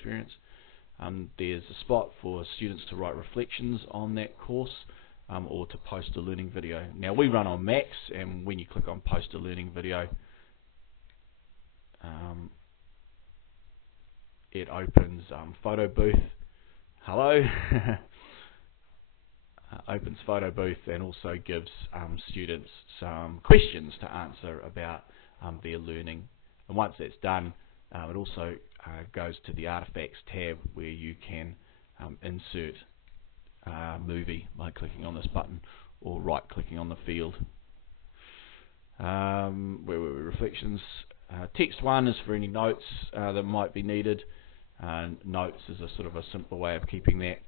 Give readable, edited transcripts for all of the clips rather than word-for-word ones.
experience. There's a spot for students to write reflections on that course, or to post a learning video. Now we run on Macs, and when you click on post a learning video, it opens Photo Booth. Hello. Opens Photo Booth and also gives students some questions to answer about their learning. And once that's done, it also goes to the Artifacts tab, where you can insert a movie by clicking on this button or right clicking on the field. Where were we? Reflections. Text 1 is for any notes that might be needed. Notes is a sort of a simpler way of keeping that.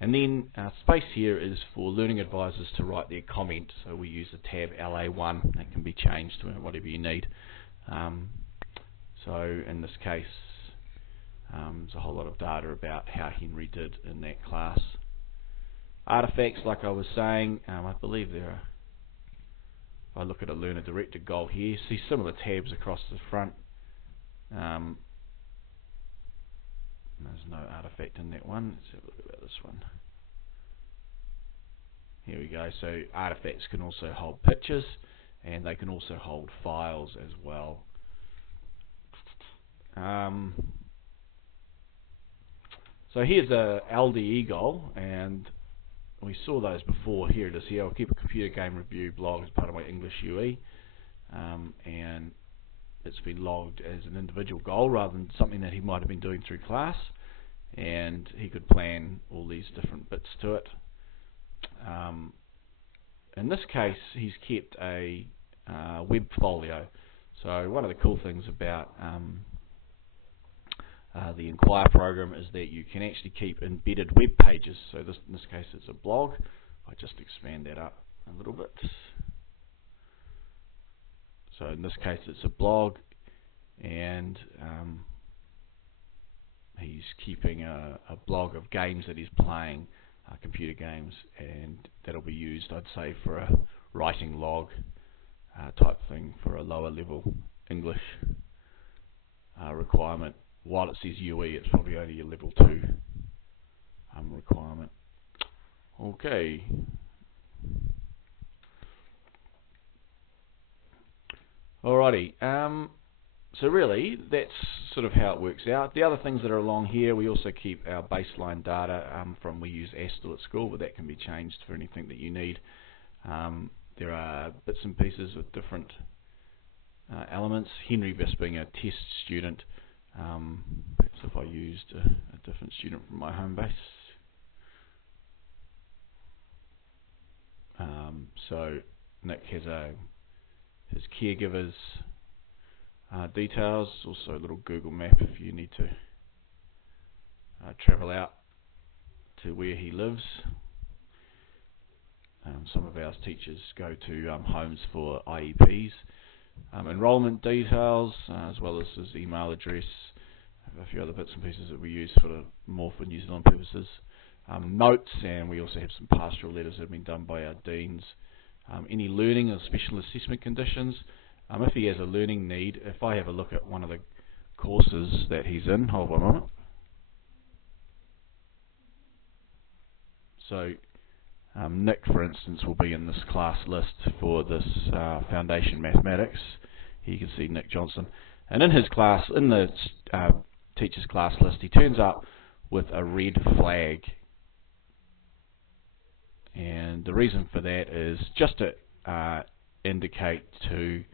And then space here is for learning advisors to write their comment. So we use the tab LA1. That can be changed to whatever you need. So in this case, there's a whole lot of data about how Henry did in that class. Artifacts, like I was saying, I believe there are, if I look at a learner directed goal here, see similar tabs across the front. There's no artifact in that one. Let's have a look at this one. Here we go. So artifacts can also hold pictures, and they can also hold files as well. So here's a LDE goal, and we saw those before. Here it is here. I'll keep a computer game review blog as part of my English UE, and it's been logged as an individual goal rather than something that he might have been doing through class, and he could plan all these different bits to it. In this case, he's kept a web folio. So one of the cool things about the Inquire program is that you can actually keep embedded web pages. So in this case it's a blog. I just expand that up a little bit. So in this case it's a blog, and he's keeping a blog of games that he's playing, computer games, and that'll be used, I'd say, for a writing log type thing for a lower level English requirement. While it says UE, it's probably only a level 2 requirement. Okay. Alrighty. So really, that's sort of how it works out. The other things that are along here, we also keep our baseline data from, we use ASTL at school, but that can be changed for anything that you need. There are bits and pieces with different elements. Henry just being a test student. Perhaps if I used a different student from my home base. So Nick has his caregivers details, also a little Google map if you need to travel out to where he lives. Some of our teachers go to homes for IEPs. Enrollment details, as well as his email address, a few other bits and pieces that we use more for New Zealand purposes. Notes, and we also have some pastoral letters that have been done by our deans. Any learning or special assessment conditions. If he has a learning need, if I have a look at one of the courses that he's in, hold on a moment. So Nick, for instance, will be in this class list for this Foundation Mathematics. Here you can see Nick Johnson. And in his class, in the teacher's class list, he turns up with a red flag. And the reason for that is just to indicate to,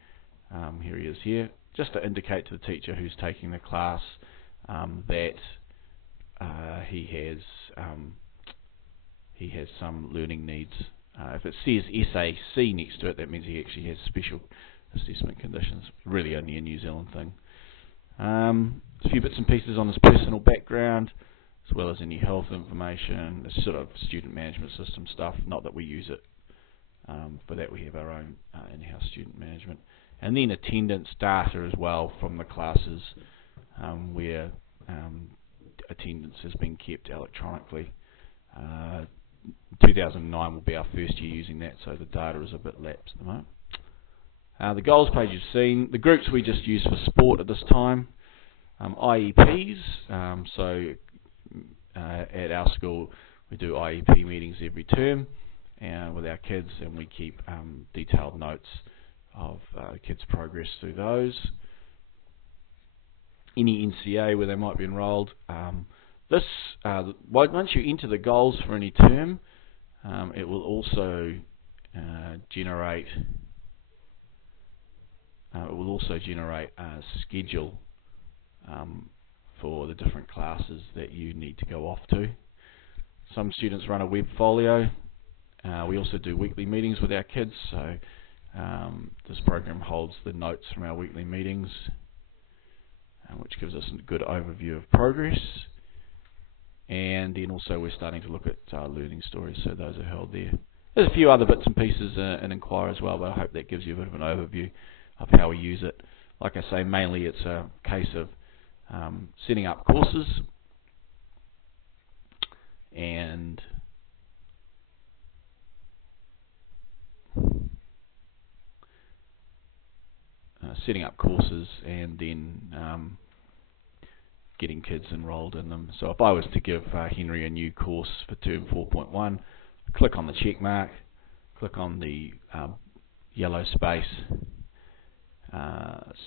here he is here, just to indicate to the teacher who's taking the class that he has some learning needs. If it says SAC next to it, that means he actually has special assessment conditions. Really only a New Zealand thing. A few bits and pieces on his personal background, as well as any health information. It's sort of student management system stuff. Not that we use it. For that we have our own in-house student management. And then attendance data as well from the classes where attendance has been kept electronically. 2009 will be our first year using that, so the data is a bit lapsed at the moment. The goals page you've seen. The groups we just use for sport at this time. IEPs, so at our school we do IEP meetings every term with our kids, and we keep detailed notes of kids' progress through those. Any NCA where they might be enrolled. Once you enter the goals for any term, it will also generate a schedule for the different classes that you need to go off to. Some students run a web folio. We also do weekly meetings with our kids, so this program holds the notes from our weekly meetings, which gives us a good overview of progress. And then also we're starting to look at learning stories, so those are held there. There's a few other bits and pieces in Inquire as well, but I hope that gives you a bit of an overview of how we use it. Like I say, mainly it's a case of setting up courses and then getting kids enrolled in them. So if I was to give Henry a new course for term 4.1, click on the check mark, click on the yellow space,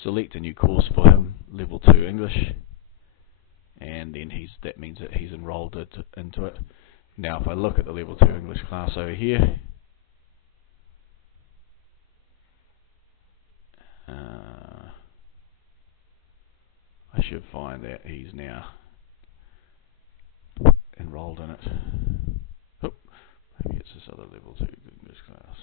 select a new course for him, level 2 English, and then that means that he's enrolled into it. Now if I look at the level 2 English class over here, I should find that he's now enrolled in it. Oh, maybe it's this other level 2 English class.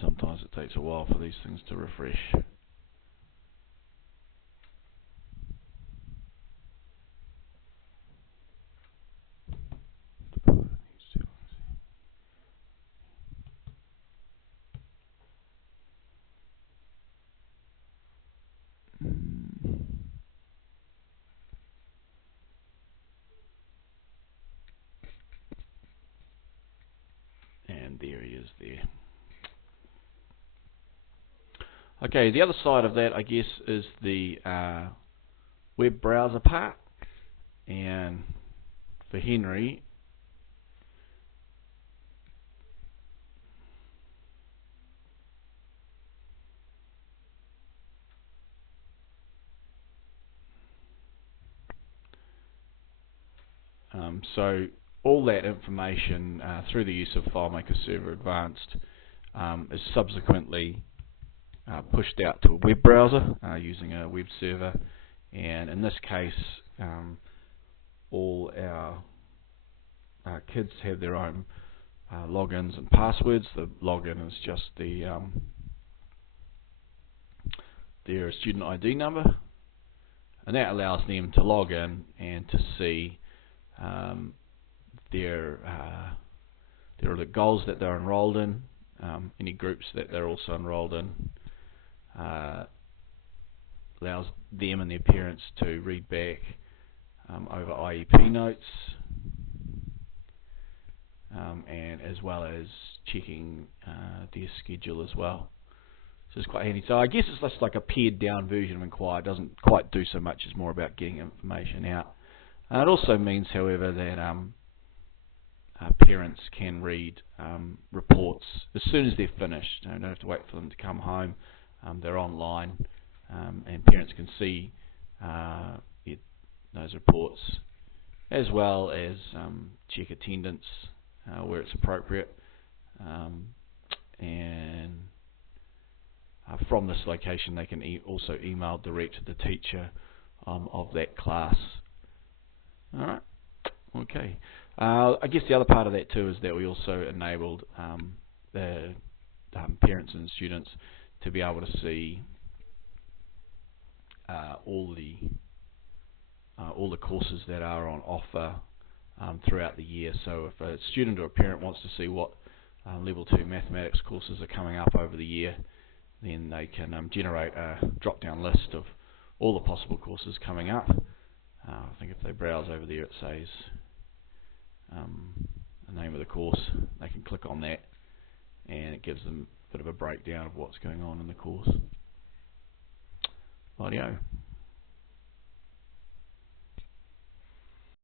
Sometimes it takes a while for these things to refresh. And there he is there. Okay, the other side of that, I guess, is the web browser part. And for Henry, so all that information through the use of Filemaker Server Advanced is subsequently pushed out to a web browser using a web server, and in this case all our kids have their own logins and passwords. The login is just their student ID number, and that allows them to log in and to see the goals that they're enrolled in, any groups that they're also enrolled in. Allows them and their parents to read back over IEP notes, and as well as checking their schedule as well. So it's quite handy. So I guess it's just like a pared down version of Inquire. It doesn't quite do so much. It's more about getting information out. It also means, however, that parents can read reports as soon as they're finished. You don't have to wait for them to come home. They're online, and parents can see those reports, as well as check attendance where it's appropriate, and from this location they can also email direct to the teacher of that class. Alright, okay. I guess the other part of that too is that we also enabled the parents and students to be able to see all the courses that are on offer throughout the year. So if a student or a parent wants to see what level 2 mathematics courses are coming up over the year, then they can generate a drop-down list of all the possible courses coming up. I think if they browse over there, it says, and the name of the course, they can click on that and it gives them a bit of a breakdown of what's going on in the course. Rightio.